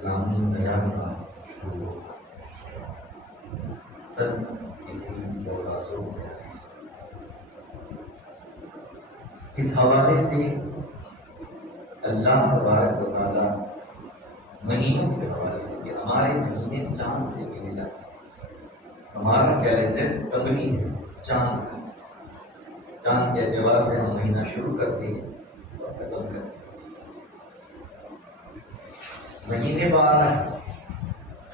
اسلامی نیا سال شروع ہوگا۔ سن 1442 اس حوالے سے اللہ تبارک و تعالیٰ مہینوں کے حوالے سے کہ ہمارے مہینے چاند سے ملے جاتے ہیں۔ ہمارا کیلنڈر قمری ہے، چاند کے اعتبار سے ہم مہینہ شروع کرتے ہیں اور ختم کرتے ہیں۔ مہینے 12 ہیں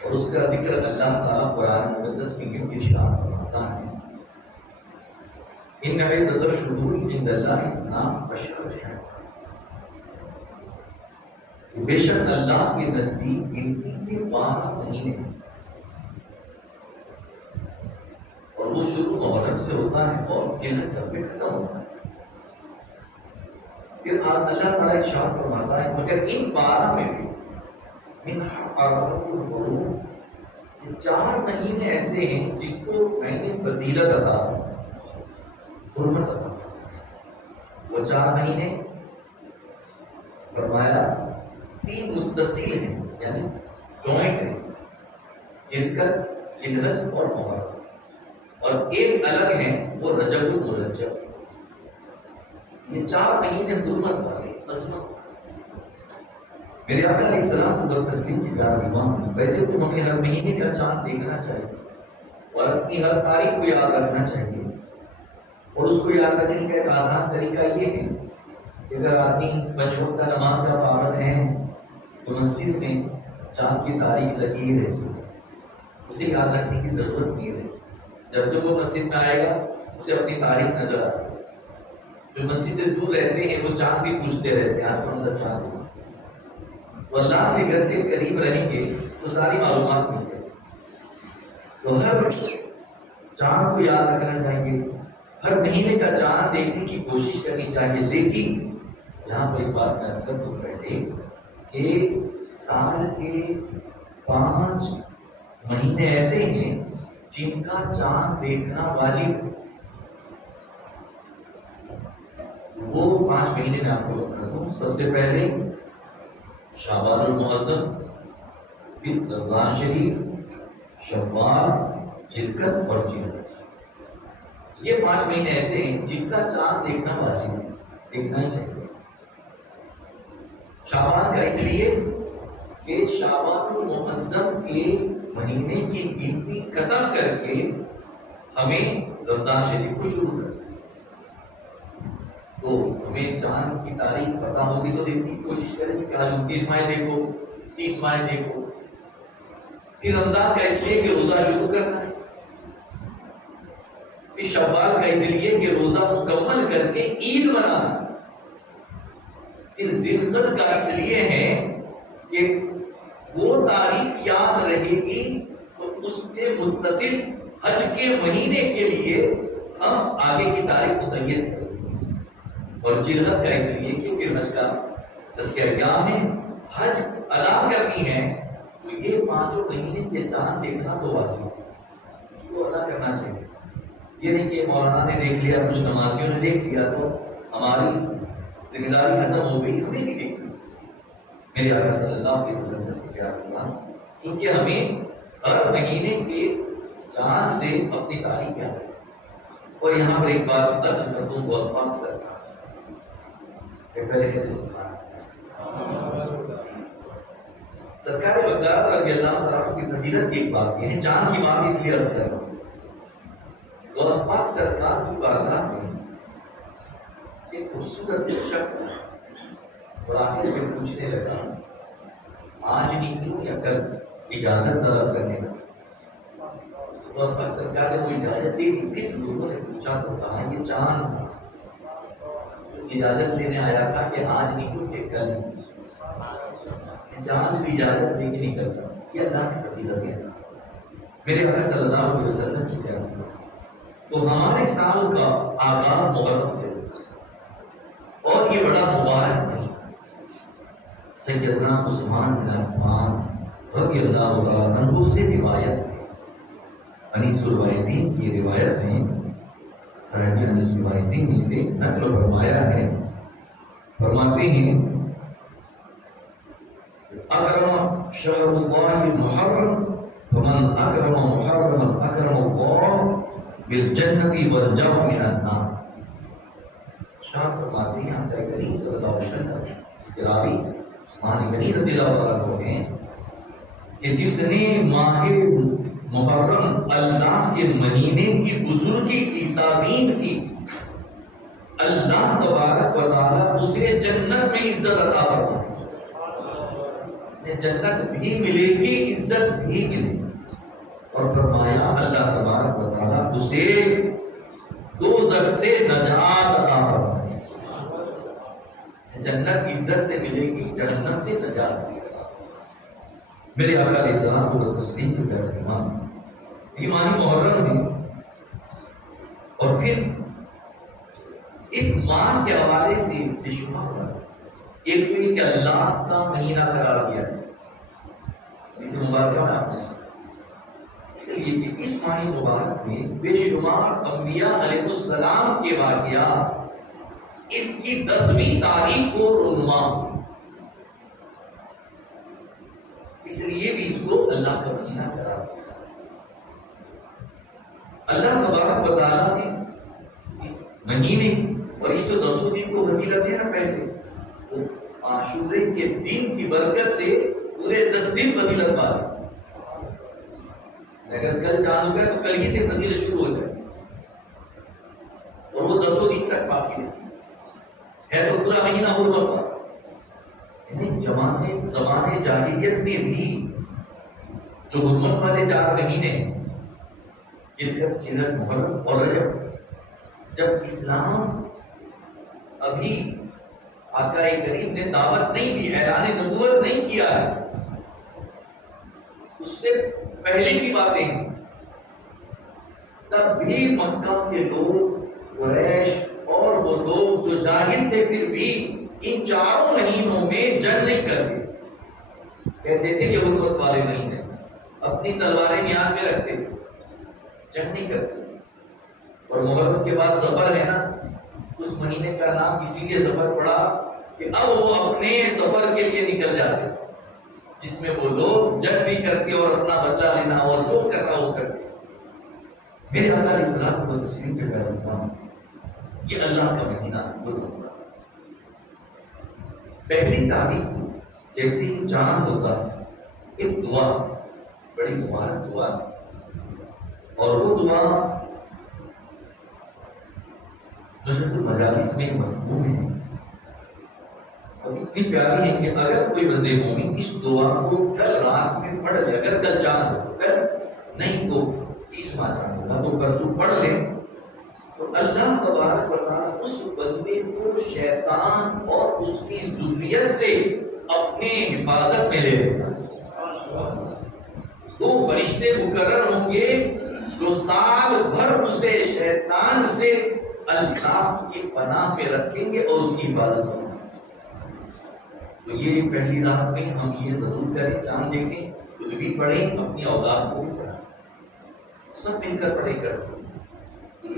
اور اس کا ذکر اللہ تعالیٰ قرآن مقدس میں کیوں ارشاد فرماتا ہے، ان عدۃ الشہور عند اللہ 12 شہر، بے شک اللہ کے نزدیک گنتی کے 12 مہینے ہیں، اور وہ شروع محرم سے ہوتا ہے اور جنت کب پہ ختم ہوتا ہے۔ پھر اللہ تعالیٰ ارشاد فرماتا ہے مگر ان 12 میں بھی من اربعۃ الحرم، 4 مہینے ایسے ہیں جس کو میں نے فضیلت عطا حرمت عطا۔ وہ 4 مہینے فرمایا 3 متصل ہیں یعنی جوائنٹ ہیں، جلحج اور محرم، اور ایک الگ ہے وہ رجب المرجب۔ یہ 4 مہینے حرمت والے عظمت۔ میرے آقا علیہ السلام کو تسلیم کی پیارا امام، ویسے تو ہمیں ہر مہینے کا چاند دیکھنا چاہیے اور اپنی ہر تاریخ کو یاد رکھنا چاہیے، اور اس کو یاد رکھنے کا ایک آسان طریقہ یہ ہے کہ اگر آدمی 5 وقت نماز کا پابند ہے تو مسجد میں چاند کی تاریخ لگی رہتی ہے، اسے یاد رکھنے کی ضرورت نہیں ہے۔ جب وہ مسجد میں آئے گا اسے اپنی تاریخ نظر آتی ہے۔ جو مسجد سے دور رہتے ہیں وہ چاند بھی پوچھتے رہتے ہیں آج کون سا چاند ہے، تو اللہ کے گھر سے قریب رہیں گے تو ساری معلومات مل جائے گی۔ تو ہر چاند کو یاد رکھنا چاہیے، ہر مہینے کا چاند دیکھنے کی کوشش کرنی چاہیے۔ لیکن یہاں پر ایک بات میں عرض کر دوں پہلے کہ سال کے 5 مہینے ایسے ہیں جن کا چاند دیکھنا واجب ہے۔ وہ 5 مہینے میں آپ کو بتا دوں، سب سے پہلے شعبان المعظم، پھر رمضان شریف، شوال، ذوالقعدہ اور ذوالحج۔ یہ 5 مہینے ایسے ہیں جن کا چاند دیکھنا واجب ہے، دیکھنا ہی چاہیے۔ شعبان کا اس لیے کہ شعبان المعظم کے مہینے کی گنتی ختم کر کے ہمیں رمضان شریف کو شروع کرنا ہے۔ تو ہمیں چاند کی تاریخ پتا ہوگی تو دیکھنے کی کوشش کریں گے کہ آج 29 ماہ دیکھو، 30 ماہ دیکھو۔ پھر رمضان کا اس لیے کہ روزہ شروع کرنا ہے، پھر شوال کا اس لیے کہ روزہ مکمل کر کے عید منانا، پھر ذوالقعدہ کا اس لیے ہے کہ وہ تاریخ یاد رہے گی تو اس سے متصل حج کے مہینے کے لیے ہم آگے کی تاریخ متعین کریں گے، اور ذوالحج کا اس لیے کہ پھر حج کا 10 کے ایام ہے، حج ادا کرنی ہے تو یہ 5 مہینے کے چاند دیکھنا تو واجب ہے، اس کو ادا کرنا چاہیے۔ یہ نہیں کہ مولانا نے دیکھ لیا، کچھ نمازیوں نے دیکھ لیا تو ہماری ذمہ داری ختم ہو گئی، ہمیں بھی دیکھنا۔ میرے آقا صلی اللہ علیہ وسلم کے پیار، چونکہ ہمیں ہر مہینے کے چاند سے اپنی تاریخ یاد ہے۔ اور یہاں پر ایک بات عرض کر دوں، غوث پاک سرکار سرکار بغداد رضی اللہ تعالیٰ کی فضیلت کی ایک بات یہ ہے، چاند کی بات اس لیے عرض کر رہا ہوں، غوث پاک سرکار کی بارگاہ میں ایک خوبصورت شخص ہے، اور آخر میں پوچھنے لگا آج نکلوں یا کل، اجازت طلب کرنے لگا۔ غوث پاک سرکار نے وہ اجازت دے دی، پھر لوگوں نے پوچھا تو کہا یہ چاند اجازت لینے آیا تھا کہ آج نکلوں کہ کل، چاند بھی اجازت لے کے نکلتا، یہ اللہ کی فضیلت ہے۔ میرے آقا صلی اللہ علیہ وسلم کی پیار، تو ہمارے سال کا آغاز محرم سے ہوتا ہے، اور یہ بڑا مبارک نہیں، سیدنا عثمان بن عفان رضی اللہ عنہ سے روایت ہے، انیس الوائزین کی روایت میں صاحب انیس الوائزین سے نقل فرمایا ہے، فرماتے ہیں اکرم شہر اللہ المحرم فمن اکرم محرما اکرم اللہ بالجنت والجو من النار. شاہ فرماتے ہیں آقا کریم صلی اللہ علیہ وسلم اس کے راوی عثمان غنی رضی اللہ عنہ ہیں کہ جس نے ماہ محرم اللہ کے مہینے کی بزرگی کی تعظیم کی اللہ تبارک و تعالی اسے جنت میں عزت عطا فرمائے. جنت بھی ملے گی عزت بھی ملے گی. اور فرمایا اللہ تبارک و تعالی اسے دوزخ سے نجات عطا فرمائے. جنت عزت سے ملے گی جہنم سے نجات. میرے آقا علیہ السلام کو تسلیم کو پیغام یہ ماہ محرم ہے. اور پھر اس ماہ کے حوالے سے بے شمار ایک تو یہ کہ اللہ کا مہینہ قرار دیا ہے اسے مبارکہ میں آپ نے سنا. اس لیے کہ اس ماہ مبارک میں بے شمار انبیاء علیہ السلام کے واقعات اس کی 10ویں تاریخ کو رونما ہوئی. اس لیے بھی اس کو اللہ کا مہینہ قرار دیا. اللہ تبارک و تعالیٰ نے اس مہینے اور یہ جو 10 دن کو فضیلت ہے نا پہلے وہ عاشورے کے دن کی برکت سے پورے 10 دن فضیلت پا رہے. اگر کل چاند ہو گیا تو کل ہی سے فضیلت شروع ہو جائے اور وہ 10 دن تک باقی ہے تو پورا مہینہ حرمت پا. زمانے جاہلیت میں بھی جو حرمت والے 4 مہینے جلد محرم اور رجب جب اسلام ابھی آقا کریم نے دعوت نہیں دی اعلان نبوت نہیں کیا ہے اس سے پہلے کی باتیں تب بھی مکہ کے لوگ قریش اور وہ لوگ جو جاہل تھے پھر بھی ان 4 مہینوں میں جنگ نہیں کرتے. کہتے تھے یہ حرمت والے مہینے اپنی تلواریں میان میں رکھتے جنگ نہیں کرتے. اور محرم کے بعد سفر ہے نا اس مہینے کا نام اسی لیے سفر پڑا کہ اب وہ اپنے سفر کے لیے نکل جاتے جس میں وہ لوگ جنگ بھی کرتے اور اپنا بدلہ لینا اور جو کرنا وہ کرتے. میرے آقا علیہ السلام کو تسلیم کے پیغام یہ اللہ کا مہینہ حرمت. پہلی تاریخ کو جیسے ہی چاند ہوتا ایک دعا بڑی مبارک دعا اور وہ دعا نشرت المجالس میں مضمون ہے اور اتنی پیاری ہے کہ اگر کوئی بندے مومن اس دعا کو کل رات میں پڑھ لے اگر کل چاند ہو کل نہیں تو 30واں چاند ہوگا تو پرسوں پڑھ لے تو اللہ تبارک و تعالیٰ اس بندے کو شیطان اور اس کی ذریت سے اپنے حفاظت میں لے لیتا ہے. 2 فرشتے مقرر ہوں گے جو سال بھر اسے شیطان سے اللہ کی پناہ میں رکھیں گے اور اس کی حفاظت کریں گے. تو یہ پہلی رات میں ہم یہ ضرور کریں چاند دیکھیں خود بھی پڑھیں اپنی اولاد کو بھی پڑھیں سب مل کر پڑھے کر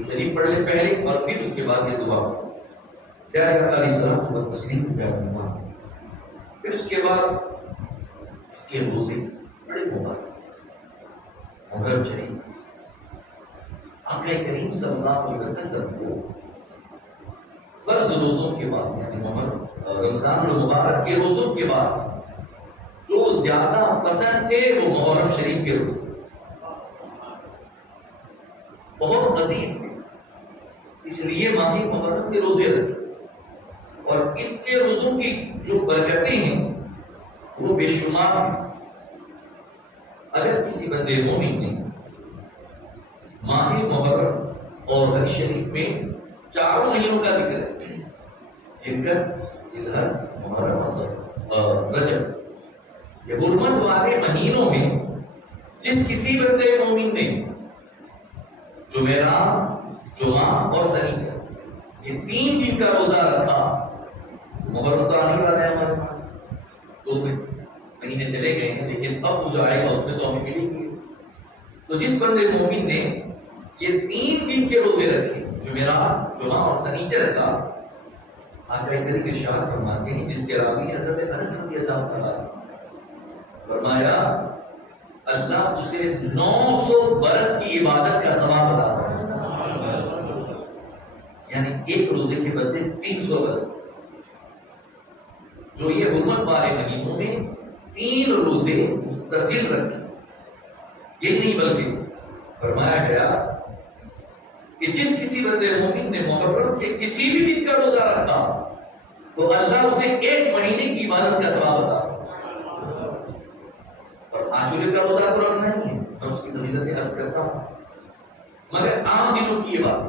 شریف پڑھ لے پہلے اور پھر اس کے بعد یہ دعا پیارے آقا علیہ السلام کو تسلیم کے پیغام. پھر اس کے بعد اس کے روزے بڑے مبارک محرم شریف آقا کریم صلی اللہ علیہ وسلم کو فرض روزوں کے بعد یعنی محرم رمضان المبارک کے روزوں کے بعد جو زیادہ پسند تھے وہ محرم شریف کے روزے بہت عزیز تھے اس لیے ماہ محرم کے روزے رکھے اور اس کے روزوں کی جو برکتیں ہیں وہ بے شمار ہیں. اگر کسی بندے مومن نے ماہ محرم اور رجب شریف میں 4 مہینوں کا ذکر ہے جن کا ذکر محرم اور رجب یہ حرمت والے مہینوں میں جس کسی بندے مومن نے جمعرات جمعہ اور سنیچر یہ 3 دن کا روزہ رکھا محرم تو آنے والا ہے ہمارے پاس 2 مہینے چلے گئے ہیں لیکن اب وہ جو آئے گا اس میں تو ہمیں ملے گی. تو جس بندے مومن نے یہ 3 دن کے روزے رکھے جمعرات جمعہ اور سنیچر کا آقا کریم ارشاد فرماتے ہیں جس کے راوی حضرت انس رضی اللہ تعالیٰ فرمایا اللہ اسے 900 برس کی عبادت کا ثواب عطا فرمائے، یعنی ایک روزے کے بدلے 300 برس۔ جو یہ حرمت والے مہینوں میں 3 روزے متصل رکھے، یہ نہیں بلکہ فرمایا گیا کہ جس کسی بندے مومن نے محرم کے کسی بھی دن کا روزہ رکھا تو اللہ اسے 1 مہینے کی عبادت کا ثواب عطا۔ اور عاشورے کا روزہ تو رکھنا ہی ہے، میں اس کی فضیلتیں عرض کرتا ہوں، مگر عام دنوں کی یہ بات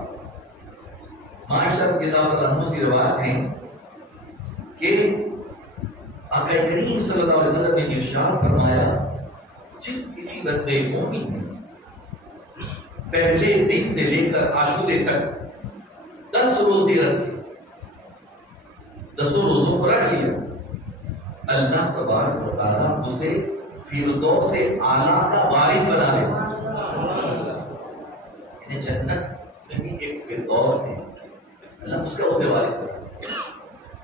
معاشرہ رضی اللہ عنہ سے روایت ہے کہ آقا کریم صلی اللہ علیہ وسلم نے ارشاد فرمایا جس کسی بندے مومن نے پہلے دن سے لے کر عاشورے تک 10 روزے رکھے، 10 روزوں کو رکھ لیا، اللہ تبارک و تعالیٰ اسے فردوس اعلیٰ کا وارث بنا لے۔ یعنی جنت میں ایک فردوس ہے، اللہ اس کا اسے وارث بنا لے۔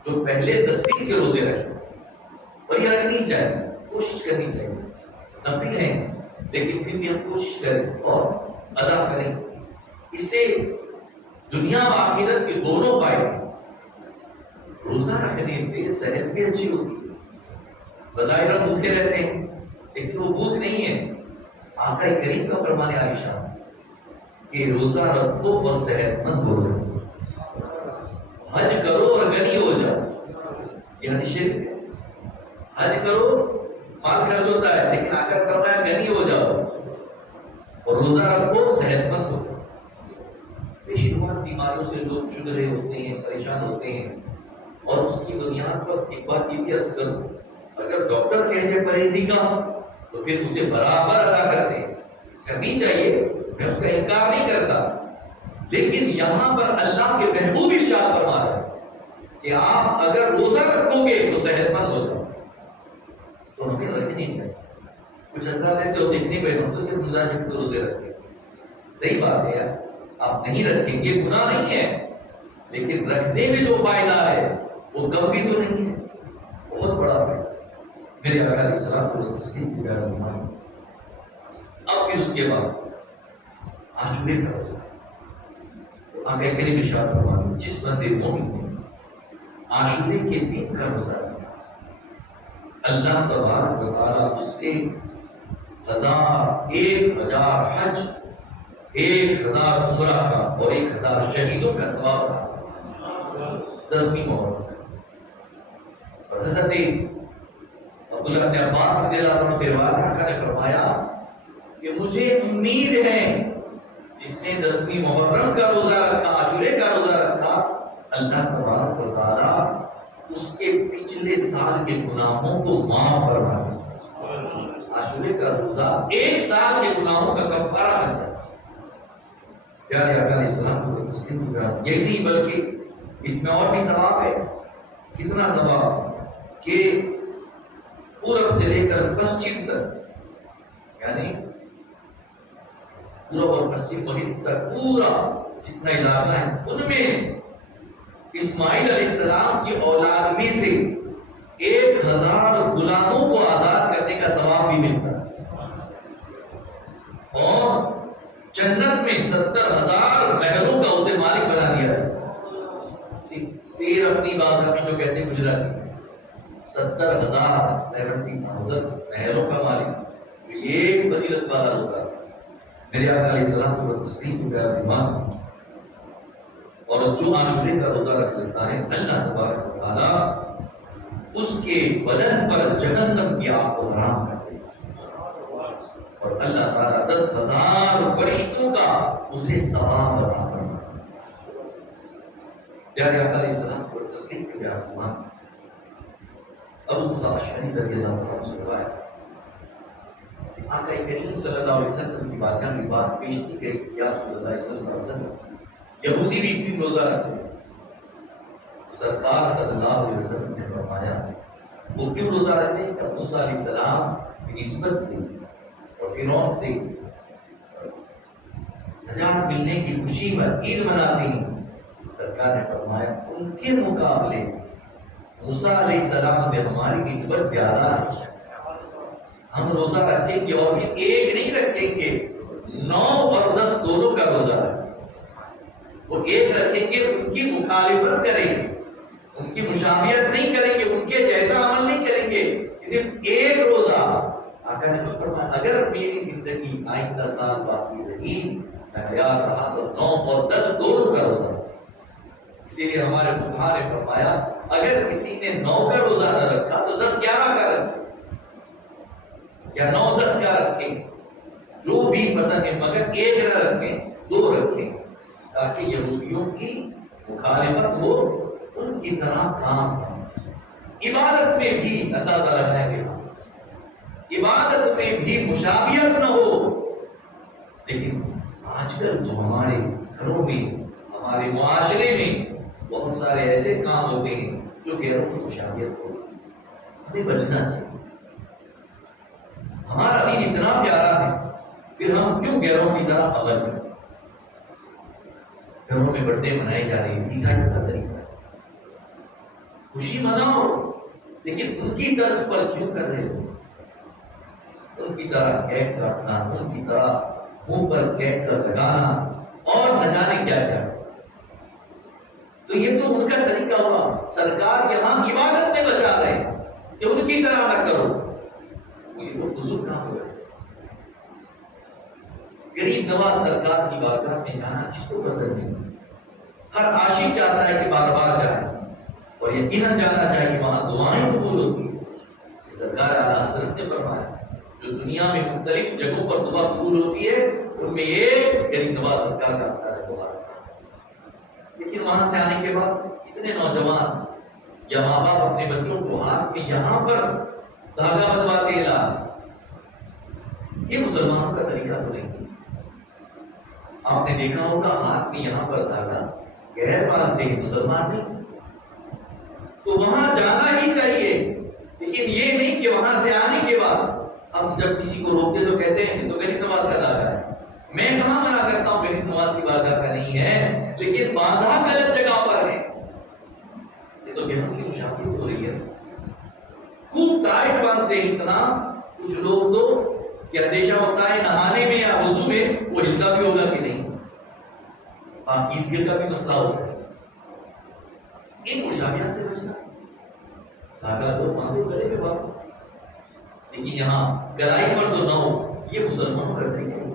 جو پہلے 10 دن کے روزے رکھے، اور یہ رکھنی چاہیے، کوشش کرنی چاہیے، نفل ہے لیکن پھر بھی ہم کوشش کریں اور ادا کریں، اس سے دنیا و آخرت کے دونوں فائدے۔ روزہ رکھنے سے صحت بھی اچھی ہوتی ہے، بظاہر ہم بھوکے رہتے ہیں لیکن وہ بھوک نہیں ہے، آقا کریم کا فرمان عائشہ کہ روزہ رکھو اور صحت مند ہو جاؤ، حج کرو اور غنی ہو جاؤ، یہ حدیث شریف ہے۔ حج کرو مال خرچ ہوتا ہے لیکن آقا کا فرمان غنی ہو جاؤ، اور روزہ رکھو صحت مند ہو۔ بے شمار بیماریوں سے لوگ چل رہے ہوتے ہیں، پریشان ہوتے ہیں، اور اس کی بنیاد پر ایک بات یہ بھی عرض کروں، اگر ڈاکٹر کہہ دے پرہیزی کا تو پھر اسے برابر ادا کرتے ہیں، کرنی چاہیے، میں اس کا انکار نہیں کرتا، لیکن یہاں پر اللہ کے محبوب ارشاد فرما رہے ہیں کہ آپ اگر روزہ رکھو گے تو صحت مند ہو جاؤ، تو ہمیں رکھنی چاہیے۔ کچھ حضرات ایسے ہوتے ہیں کہ ہم تو صرف مزاج کو روزے رکھتے ہیں، صحیح بات ہے یار، آپ نہیں رکھیں گے گناہ نہیں ہے، لیکن رکھنے میں جو فائدہ ہے وہ کم بھی تو نہیں ہے، بہت بڑا ہے۔ میرے آقا علیہ السلام کو تسلیم کی پیار فرمائے۔ اب پھر اس کے بعد عاشورے کا روزہ، آقا کریم ارشاد فرماتے جس بندے مومن نے عاشورے کے دن کا روزہ رکھا، اللہ تبارک و تعالیٰ اس سے 1000 حج، 1000 عمرہ کا اور 1000 شہیدوں کا ثواب تھا۔ 10ویں محرم اور حضرت عبداللہ بن عباس رضی اللہ عنہ سے روایت ہے نے فرمایا کہ مجھے امید ہے جس نے 10ویں محرم کا روزہ رکھا، عاشورے کا روزہ رکھا، اللہ تبارک و تعالیٰ اس کے پچھلے سال کے گناہوں کو معاف فرما دے۔ عاشورے کا روزہ 1 سال کے گناہوں کا کفارہ بنتا ہے۔ پیارے آقا علیہ السلام کو تسلیم کی، یہی نہیں بلکہ اس میں اور بھی ثواب ہے۔ کتنا ثواب کہ پورب سے لے کر پشچم تک، یعنی پورب اور پشچم مغرب تک پورا جتنا علاقہ ہے ان میں اسماعیل علیہ السلام کی اولاد میں سے 1000 غلاموں کو آزاد کرنے کا ثواب بھی ملتا ہے، اور جنت میں 70,000 محلوں کا اسے مالک بنا دیا ہے۔ تیر اپنی بازار میں جو کہتے ہیں گجراتی، 70,000 محلوں کا مالک، یہ فضیلت والا ہوتا ہے۔ میرے آقا علیہ السلام کو تسلیم کی پیار ایمان، اور جو عاشورے کا روزہ رکھ لیتا ہے اللہ تبارک و تعالیٰ اس کے بدن پر جہنم کی آگ کو حرام کر دے گا، اور اللہ تعالیٰ 10,000 فرشتوں کا اسے ثواب عطا فرمائے گا۔ پیارے آقا علیہ السلام کو تسلیم کی پیار ایمان، ابو موسیٰ اشعری رضی اللہ عنہ سے روایت آقا کریم صلی اللہ علیہ وسلم کی بارگاہ میں بات پیش کی گئی، یا رسول اللہ صلی اللہ علیہ وسلم یہودی بھی اس دن روزہ رکھتے ہیں، سرکار صلی اللہ علیہ وسلم نے فرمایا وہ کیوں روزہ رکھتے ہیں کہ موسیٰ علیہ السلام کی نسبت سے اور فرعون سے نجات ملنے کی خوشی میں عید مناتے ہیں۔ سرکار نے فرمایا ان کے مقابلے موسیٰ علیہ السلام سے ہماری نسبت زیادہ ہے، ہم روزہ رکھیں گے اور پھر ایک نہیں رکھیں گے، 9 اور 10 دونوں کا روزہ رکھیں۔ وہ ایک رکھیں گے، ان کی مخالفت کریں گے، ان کی مشابہت نہیں کریں گے، ان کے جیسا عمل نہیں کریں گے، صرف ایک روزہ۔ آقا نے فرمایا اگر میری زندگی آئندہ سال باقی رہی، میں حیات رہا تو 9 اور 10 دونوں کا روزہ۔ اسی لیے ہمارے فقہا نے فرمایا اگر کسی نے 9 کا روزہ نہ رکھا تو 10 11 کا رکھے، یا 9 10 کا رکھیں، جو بھی پسند ہے، مگر ایک نہ رکھیں، 2 رکھیں، تاکہ یہودیوں کی مخالفت ہو، ان کی طرح کام ہو۔ عبادت میں بھی اندازہ لگائیں گے، عبادت میں بھی مشابہت نہ ہو۔ لیکن آج کل تو ہمارے گھروں میں، ہمارے معاشرے میں بہت سارے ایسے کام ہوتے ہیں جو غیروں کی مشابہت ہو، ہمیں بچنا چاہیے۔ ہمارا دین اتنا پیارا ہے، پھر ہم کیوں غیروں کی طرح عمل کریں؟ گھروں میں برتھڈے منائے جا رہے ہیں، عیسائیوں کا طریقہ ہے، خوشی مناؤ، لیکن ان کی طرز پر کیوں کر رہے ہو؟ ان کی طرح کیک کاٹنا، ان کی طرح منہ پر کیک کا لگانا، اور نہ جانے کیا کیا۔ تو یہ تو ان کا طریقہ ہوا۔ سرکار یہاں عبادت میں بچا رہے کہ ان کی طرح نہ کرو، وہ بزرگ کام ہو گئے۔ غریب نواز سرکار کی بارگاہ میں جانا کس کو پسند نہیں؟ ہر عاشق چاہتا ہے کہ بار بار جائے، اور یقیناً جانا چاہیے، وہاں دعائیں قبول ہوتی ہیں۔ سرکار اعلیٰ حضرت نے فرمایا جو دنیا میں مختلف جگہوں پر دعا قبول ہوتی ہے، ان میں ایک غریب نواز سرکار کا استاد ہے دعا۔ لیکن وہاں سے آنے کے بعد کتنے نوجوان یا ماں باپ اپنے بچوں کو ہاتھ میں یہاں پر دھاگا بندھواتے ہیں۔ یہ مسلمانوں کا طریقہ تو نہیں۔ آپ نے دیکھا ہوگا ہاتھ میں یہاں پر دھاگا غیر باندھتے ہیں، مسلمان نہیں۔ تو وہاں جانا ہی چاہیے، لیکن یہ نہیں کہ وہاں سے آنے کے بعد ہم جب کسی کو روکتے تو کہتے ہیں تو غریب نواز کا دھاگا ہے۔ میں کہاں منع کرتا ہوں غریب نواز کی بارگاہ کا نہیں ہے، لیکن باندھا غلط جگہ پر ہے۔ یہ تو غیروں کی مشابہت ہو رہی ہے۔ خوب ٹائٹ باندھتے ہیں اتنا، کچھ لوگ تو کہ اندیشہ ہوتا ہے نہانے میں یا وضو میں وہ ہلتا بھی ہوگا کہ نہیں، پاکیزگی کا بھی مسئلہ ہوتا ہے۔ ان مشابہت سے بچنا، دھاگا تو باندھو گلے میں باندھو، لیکن یہاں گلائی پر تو نہ ہو، یہ مسلمانوں کا طریقہ ہے۔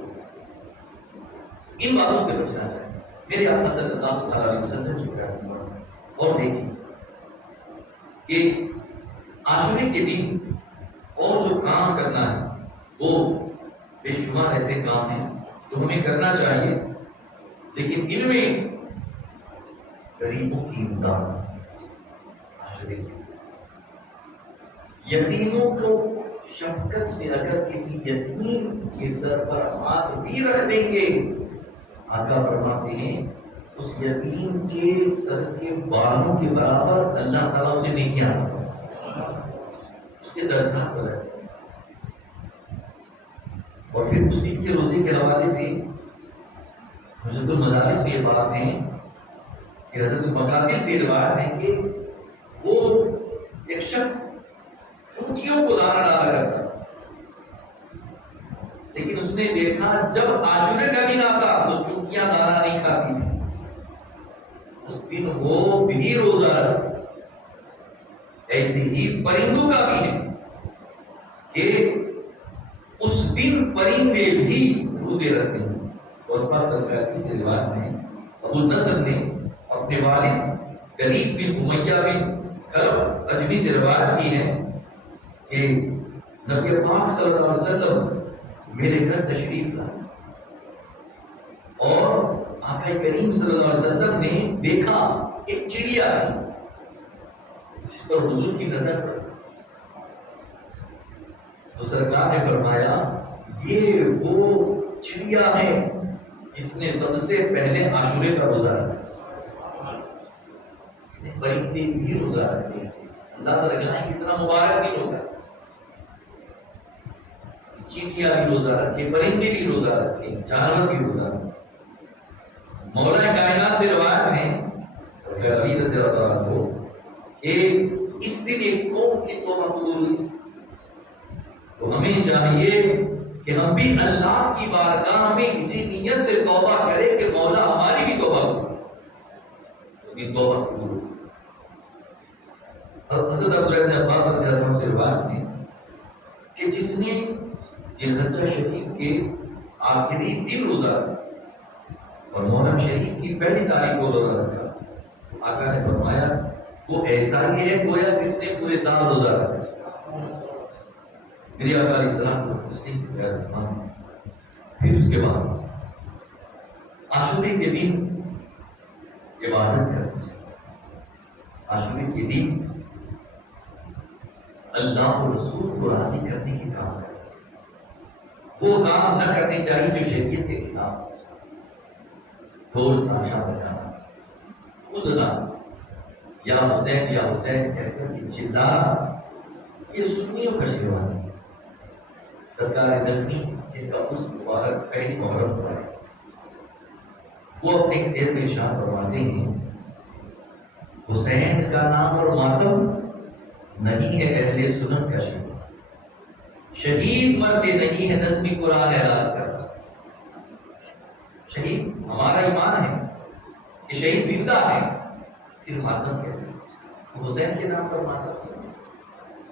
ان باتوں سے بچنا چاہیے۔ میرے آقا صلی اللہ علیہ وسلم کی پیغام اور دیکھیں کہ عاشورے کے دن اور جو کام کرنا ہے وہ بے شمار ایسے کام ہیں جو ہمیں کرنا چاہیے، لیکن ان میں غریبوں کی امداد، عاشورے کے یتیموں کو شفقت سے اگر کسی یتیم کے سر پر ہاتھ بھی رکھ دیں گے، آقا فرماتے ہیں اس یتیم کے سر کے بالوں کے برابر اللہ تعالیٰ اسے نیکیاں، اس کے درجات بدلتے ہیں۔ اور پھر اس دن کے روزے کے حوالے سے حضرت المدارس میں یہ بات ہے کہ حضرت المقاتل سے روایت ہے کہ وہ ایک شخص چونٹیوں کو دانا ڈالا کرتا، لیکن اس نے دیکھا جب عاشورے کا دن آتا تو چونٹیاں دانا نہیں کھاتی تھی، اس دن وہ بھی روزہ رکھتا۔ ایسے ہی پرندوں کا بھی ہے کہ اس دن پرندے بھی روزے رکھتے ہیں۔ اور پاک سرکار کی سے روایت میں ابو نصر نے اپنے والد غریب بن امیہ بن خلف اجمی سے روایت کی ہے کہ نبی پاک صلی اللہ علیہ وسلم میرے گھر تشریف لائے اور آقا کریم صلی اللہ علیہ وسلم نے دیکھا ایک چڑیا تھی جس پر حضور کی نظر پڑی، تو سرکار نے فرمایا یہ وہ چڑیا ہے جس نے سب سے پہلے عاشورے کا روزہ رکھا۔ پرندے بھی روزہ رکھتے ہیں، اندازہ لگائیں کتنا مبارک دن ہوگا۔ چیٹیاں بھی روزہ رکھے، پرندے بھی روزہ رکھے، جانور بھی روزہ رکھے۔ مولا کائنات سے روایت ہے علی رضی اللہ عنہ کو کہ اس دن ایک قوم کی توبہ قبول ہوئی، تو ہمیں چاہیے کہ ہم بھی اللہ کی بارگاہ میں اسی نیت سے توبہ کریں کہ مولا ہماری بھی توبہ کرو، اس کی توبہ قبول ہو۔ اور حضرت عبداللہ بن عباس رضی اللہ عنہ سے روایت ہے کہ جس نے ذی الحجہ شریف کے آخری دن روزہ رکھا اور محرم شریف کی پہلی تاریخ کو روزہ رکھا، آقا نے فرمایا وہ ایسا ہی ہے گویا جس نے پورے سال روزہ رکھا۔ میری آقا علیہ السلام کو تسلیم کیا۔ پھر اس کے بعد عاشورے کے دن عبادت کرنی چاہیے۔ عاشورے کے دن اللہ و رسول کو راضی کرنے کی کام کرے، وہ کام نہ کرنی چاہیے جو شریعت کے خلاف، ڈھول تاشا بجانا، کودنا، یا حسین یا حسین کہہ کر کے چلانا، یہ سنیوں کا شیروانی ہے۔ سرکار نظمی جن کا اس مبارک پہلی محرم ہوا ہے، وہ اپنے ایک شعر میں ارشاد فرماتے ہیں، حسین کا نام اور ماتم نہیں ہے اہل سنن کا شہید مرتے نہیں ہے نظمی قرآن اعلان کرتا۔ شہید ہمارا ایمان ہے کہ شہید زندہ ہے، پھر ماتم کیسے؟ حسین کے نام پر ماتم کیسے؟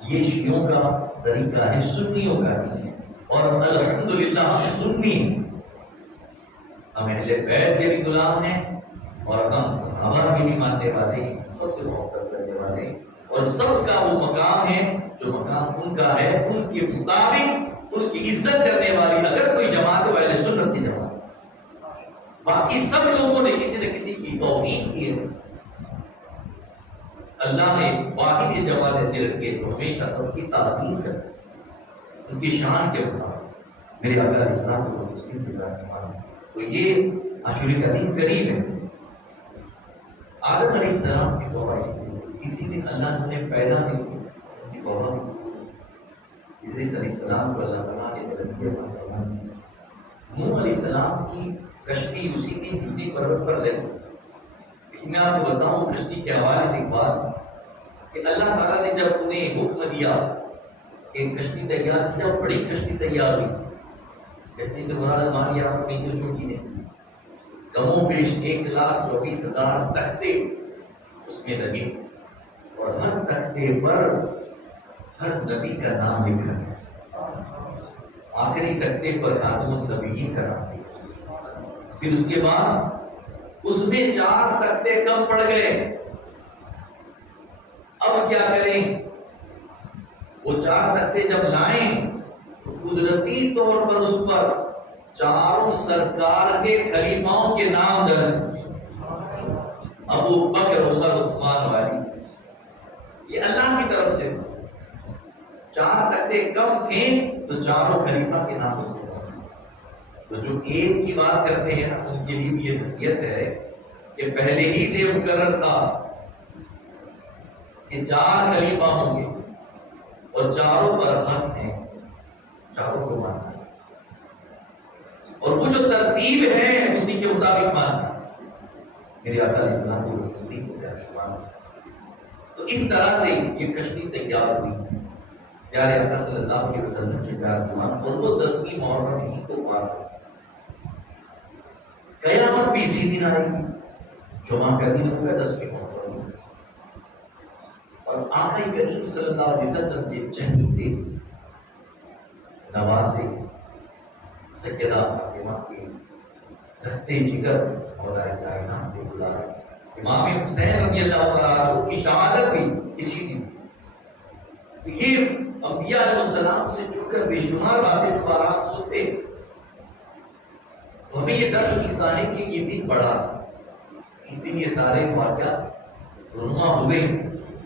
یہ شیعوں کا طریقہ ہے، سنیوں کا نہیں ہے۔ اور الحمدللہ ہم سنی ہیں، ہم اہل بیت کے بھی غلام ہیں اور ہم صحابہ کے بھی ماننے والے ہیں، سب سے محبت کرنے والے ہیں، اور سب کا وہ مقام ہے جو مقام ان کا ہے، ان کے مطابق ان کی عزت کرنے والی اگر کوئی جماعت ہے وہ اہل سنت کی جماعت۔ باقی سب لوگوں نے کسی نہ کسی کی توہین کی ہے، اللہ نے واحد یہ جماعت ایسی رکھی تو ہمیشہ سب کی تعظیم کرتے ان کی شان کے مطابق۔ میرے آقا علیہ السلام کو مسلم کے بارے تو یہ عاشورے کا دن قریب ہے۔ آدم علیہ السلام کی توبہ اسی دن اللہ نے پیدا کی ان کی توبہ کی۔ ادریس علیہ السلام کو اللہ تعالیٰ نے بلند کیا۔ نوح علیہ السلام کی کشتی اسی دن جوتی پروت پر لے۔ میں آپ کو بتاؤں کشتی کے حوالے سے ایک بات کہ اللہ تعالیٰ نے جب انہیں حکم دیا کہ کشتی تیار کی، جب بڑی کشتی تیار ہوئی، کشتی سے مراد ہماری آپ کو تو چھوٹی نہیں، کم و بیش 1,24,000 تختے اس میں لگے اور ہر تختے پر ہر نبی کا نام لکھا گیا، آخری تختے پر خاتم النبیین کا نام لکھا۔ پھر اس کے بعد اس میں 4 تختے کم پڑ گئے، اب کیا کریں؟ وہ 4 تختے جب لائیں تو قدرتی طور پر اس پر 4 سرکار کے خلیفاؤں کے نام درج، ابو بکر، عمر، عثمان والی، یہ اللہ کی طرف سے 4 تختے کم تھے تو 4 خلیفہ کے نام اس میں۔ تو جو ایک کی بات کرتے ہیں نا ان کے لیے بھی یہ نصیحت ہے کہ پہلے ہی سے مقرر تھا کہ 4 خلیفہ ہوں گے اور 4 پر حق ہیں، 4 کو ماننا اور وہ جو ترتیب ہے اسی کے مطابق ماننا۔ میرے آقا علیہ السلام کو تصدیق ہو جائے۔ تو اس طرح سے یہ کشتی تیار ہوئی پیارے آقا صلی اللہ علیہ وسلم کے پیار فرمان، اور وہ 10ویں محرم ہی کو پار ہوئی۔ قیامت بھی اسی دن آئے گی، جمعہ کا دن ہوگا 10ویں محرم، اور آقا کریم صلی اللہ علیہ وسلم کے چہیتے نوازے سیدہ فاطمہ کے رہتے جگر مولا کائنات کے بلائے امام حسین رضی اللہ تعالیٰ عنہ کی شہادت بھی اسی دن۔ یہ انبیاء علیہ السلام سے جڑ کر بے شمار باتیں دوبارہ سنتے، تو ہمیں یہ درس ملتا ہے کہ یہ دن بڑا، اس دن یہ سارے واقعات رونما ہوئے،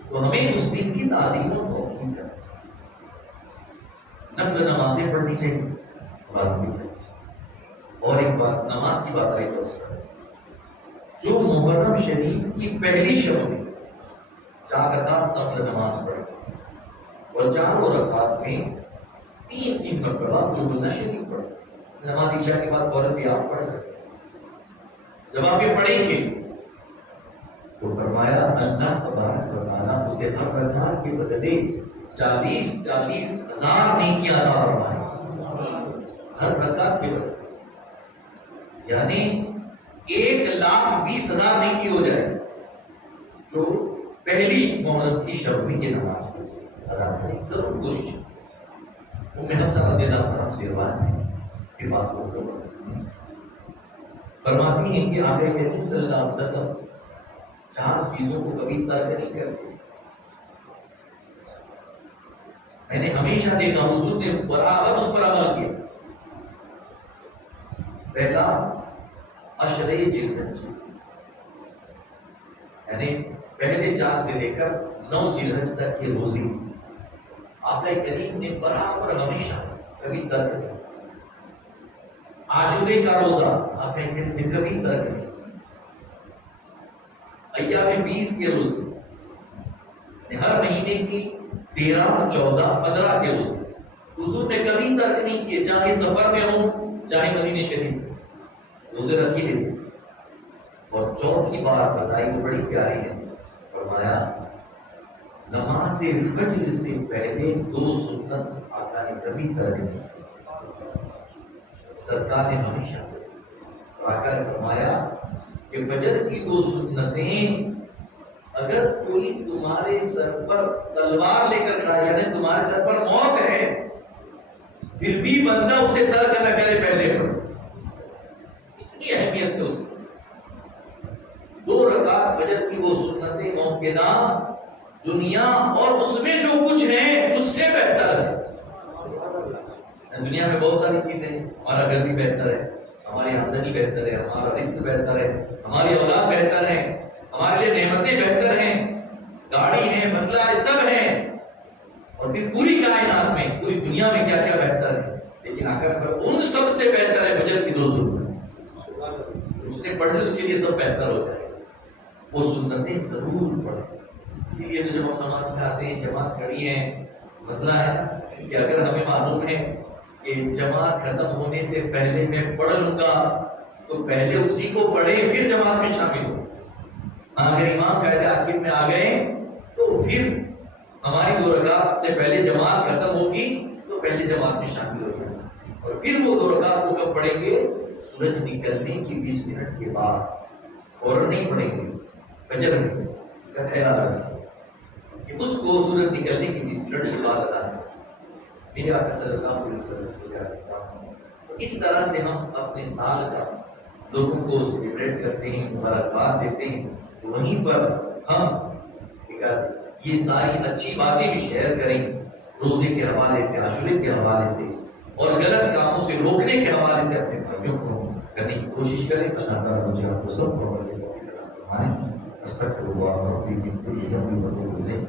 تو ہمیں اس دن کی تعظیم و توقیر کرنا، نفل نمازیں پڑھنی چاہیے۔ اور ایک بات، نماز کی بات آئی تو اس کا جو محرم شریف کی پہلی شب میں 4 رکعت نفل نماز پڑھے اور 4 رکعت میں 3 مرتبہ قرآن شریف پڑھے، نماز عشاء کے بعد فوراً بھی آپ پڑھ سکتے ہیں۔ جب آپ یہ پڑھیں گے تو فرمایا اللہ تبارک و تعالیٰ اسے ہر رکعت کے بدلے 40,000 نیکیاں عطا فرمائے ہر رکعت کے بعد، یعنی 1,20,000 نیکی ہو جائے جو پہلی محرم کی شبی کی نماز کو ادا کریں۔ ضرور کوشش حفصہ رضی اللہ عنہ سے روایت ہے کہ بات کو فرماتی ہیں کہ آقا کریم صلی اللہ علیہ وسلم 4 چیزوں کو کبھی ترک نہیں کرتے۔ میں نے ہمیشہ دیکھا حضور نے برابر اس پر عمل کیا۔ پہلا عشرے ذوالحجہ، یعنی پہلے چاند سے لے کر 9 ذوالحجہ تک کے روزے آقا کریم نے برابر ہمیشہ کبھی ترک نہیں۔ عاشورے کا روزہ آقا کریم نے کبھی ترک نہیں۔ ایام 20 کے روزے، ہر مہینے کی 13، 14، 15 کے روزے حضور نے کبھی ترک نہیں کیے، چاہے سفر میں ہوں چاہے مدینہ شریف میں روزے رکھی لیتے۔ اور چوتھی بات بتائی وہ بڑی پیاری ہے، فرمایا نماز فجر سے پہلے 2 سنت آقا نے کبھی ترک نہیں کی۔ سرکار نے ہمیشہ آقا نے فرمایا کہ فجر کی 2 سنتیں اگر کوئی تمہارے سر پر تلوار لے کر کھڑا، یعنی تمہارے سر پر موت ہے، پھر بھی بندہ اسے ترک نہ کرے پہلے پر، اتنی اہمیت ہے اس کی۔ 2 رکعت فجر کی وہ سنتیں ممکنہ دنیا اور اس میں جو کچھ ہے اس سے بہتر ہے۔ دنیا میں بہت ساری چیزیں ہیں، ہمارا گھر بھی بہتر ہے، ہماری آمدنی بہتر ہے، ہمارا رزق بہتر ہے، ہماری اولاد بہتر ہے، ہمارے لیے نعمتیں بہتر ہیں، گاڑی ہے، بنگلہ ہے، سب ہے، اور پھر پوری کائنات میں پوری دنیا میں کیا کیا بہتر ہے، لیکن آخر پر ان سب سے بہتر ہے فجر کی 2 سنتیں۔ اس نے پڑھ لی، اس کے لیے سب بہتر ہوتا ہے۔ وہ سنتیں ضرور پڑھیں۔ اسی لیے تو جب ہم نماز میں آتے ہیں، جماعت کھڑی ہے، مسئلہ ہے کہ اگر ہمیں معلوم ہے کہ جماعت ختم ہونے سے پہلے میں پڑھ لوں گا تو پہلے اسی کو پڑھے پھر جماعت میں شامل ہو۔ اگر امام قاعدہ آخر میں آ گئے تو پھر ہماری 2 رکعت سے پہلے جماعت ختم ہوگی تو پہلے جماعت میں شامل ہو جائے، اور پھر وہ 2 رکعت کو کب پڑھیں گے؟ سورج نکلنے کی 20 منٹ کے بعد، فوراً نہیں پڑھیں گے فجر میں۔ اس کا خیال رکھیں کہ اس کو سورج نکلنے کی 20 منٹ کے بعد ادا ہے۔ میرے آقا صلی اللہ علیہ وسلم کو یاد رکھتا ہوں۔ اس طرح سے ہم اپنے سال کا لوگوں کو سیلیبریٹ کرتے ہیں، مبارکباد دیتے ہیں، تو وہیں پر ہم یہ ساری اچھی باتیں بھی شیئر کریں، روزے کے حوالے سے، عاشورے کے حوالے سے، اور غلط کاموں سے روکنے کے حوالے سے اپنے بھائیوں کو کرنے کی کوشش کریں۔ اللہ تعالیٰ مجھے آپ کو سب کو استغفر اللہ ربی من کل ذنب و اتوب الیہ۔